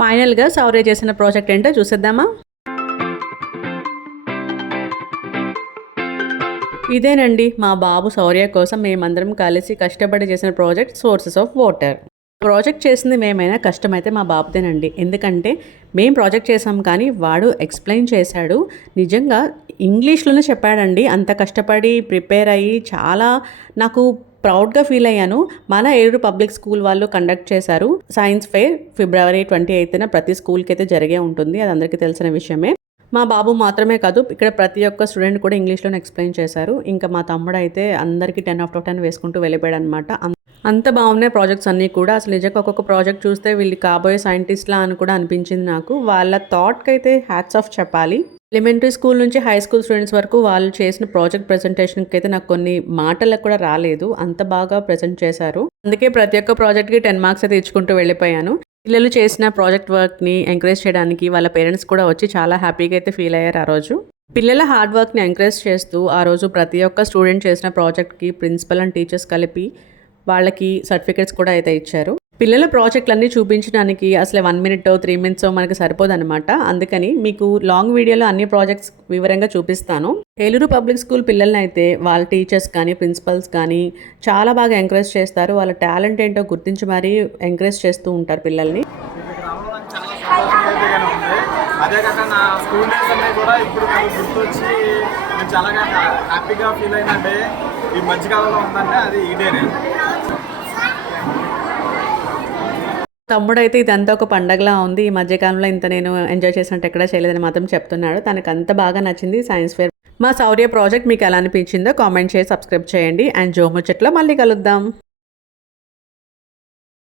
ఫైనల్గా శౌర్య చేసిన ప్రాజెక్ట్ ఏంటో చూసేద్దామా. ఇదేనండి మా బాబు శౌర్య కోసం మేమందరం కలిసి కష్టపడి చేసిన project sources of water. Project చేసింది మేమైనా కష్టమైతే మా బాబుదేనండి. ఎందుకంటే మేము ప్రాజెక్ట్ చేసాం కానీ వాడు ఎక్స్ప్లెయిన్ చేశాడు. నిజంగా ఇంగ్లీష్లోనే చెప్పాడండి. అంత కష్టపడి ప్రిపేర్ అయ్యి చాలా నాకు ప్రౌడ్గా ఫీల్ అయ్యాను. మన ఏలూరు పబ్లిక్ స్కూల్ వాళ్ళు కండక్ట్ చేశారు సైన్స్ ఫెయిర్. February 28న ప్రతి స్కూల్కి అయితే జరిగే ఉంటుంది, అది అందరికీ తెలిసిన విషయమే. మా బాబు మాత్రమే కాదు, ఇక్కడ ప్రతి ఒక్క స్టూడెంట్ కూడా ఇంగ్లీష్లోనే ఎక్స్ప్లెయిన్ చేశారు. ఇంకా మా తమ్ముడు అయితే అందరికీ 10/10 వేసుకుంటూ వెళ్ళిపోయాడు అనమాట. అంత బాగున్నాయి ప్రాజెక్ట్స్ అన్నీ కూడా. అసలు నిజంగా ఒక్కొక్క ప్రాజెక్ట్ చూస్తే వీళ్ళు కాబోయే సైంటిస్ట్లా అని కూడా అనిపించింది నాకు. వాళ్ళ థాట్కి అయితే హ్యాట్స్ ఆఫ్ చెప్పాలి. ఎలిమెంటరీ స్కూల్ నుంచి హై స్కూల్ స్టూడెంట్స్ వరకు వాళ్ళు చేసిన ప్రాజెక్ట్ ప్రెజెంటేషన్కి అయితే నాకు కొన్ని మాటలకు కూడా రాలేదు, అంత బాగా ప్రెజెంట్ చేశారు. అందుకే ప్రతి ఒక్క ప్రాజెక్ట్కి 10 మార్క్స్ అయితే ఇచ్చుకుంటూ వెళ్ళిపోయాను. పిల్లలు చేసిన ప్రాజెక్ట్ వర్క్ని ఎంకరేజ్ చేయడానికి వాళ్ళ పేరెంట్స్ కూడా వచ్చి చాలా హ్యాపీగా అయితే ఫీల్ అయ్యారు ఆ రోజు. పిల్లల హార్డ్ వర్క్ని ఎంకరేజ్ చేస్తూ ఆ రోజు ప్రతి ఒక్క స్టూడెంట్ చేసిన ప్రాజెక్ట్కి ప్రిన్సిపల్ అండ్ టీచర్స్ కలిపి వాళ్ళకి సర్టిఫికేట్స్ కూడా అయితే ఇచ్చారు. పిల్లల ప్రాజెక్టులన్నీ చూపించడానికి అసలు 1 minute 3 minutes మనకి సరిపోదన్నమాట. అందుకని మీకు లాంగ్ వీడియోలో అన్ని ప్రాజెక్ట్స్ వివరంగా చూపిస్తాను. ఏలూరు పబ్లిక్ స్కూల్ పిల్లల్ని అయితే వాళ్ళ టీచర్స్ కానీ ప్రిన్సిపల్స్ కానీ చాలా బాగా ఎంకరేజ్ చేస్తారు. వాళ్ళ టాలెంట్ ఏంటో గుర్తించి మరీ ఎంకరేజ్ చేస్తూ ఉంటారు పిల్లల్ని. అదే కాక నా స్కూల్ డేస్ అన్నీ కూడా ఇప్పుడు నాకు గుర్తొచ్చి నేను చాలా హ్యాపీగా ఫీల్ అయినంటే ఈ మధ్యకాలంలో ఉందంటే అది ఇదేనే. తమ్ముడైతే ఇదంతా ఒక పండగలా ఉంది, ఈ మధ్యకాలంలో ఇంత నేను ఎంజాయ్ చేసినట్టు ఎక్కడా చేయలేదని మాత్రం చెప్తున్నాడు. తనకు అంత బాగా నచ్చింది సైన్స్ ఫేర్. మా శౌర్య ప్రాజెక్ట్ మీకు ఎలా అనిపించిందో కామెంట్ చేసి సబ్స్క్రైబ్ చేయండి. అండ్ జోముచ్చట్లో మళ్ళీ కలుద్దాం.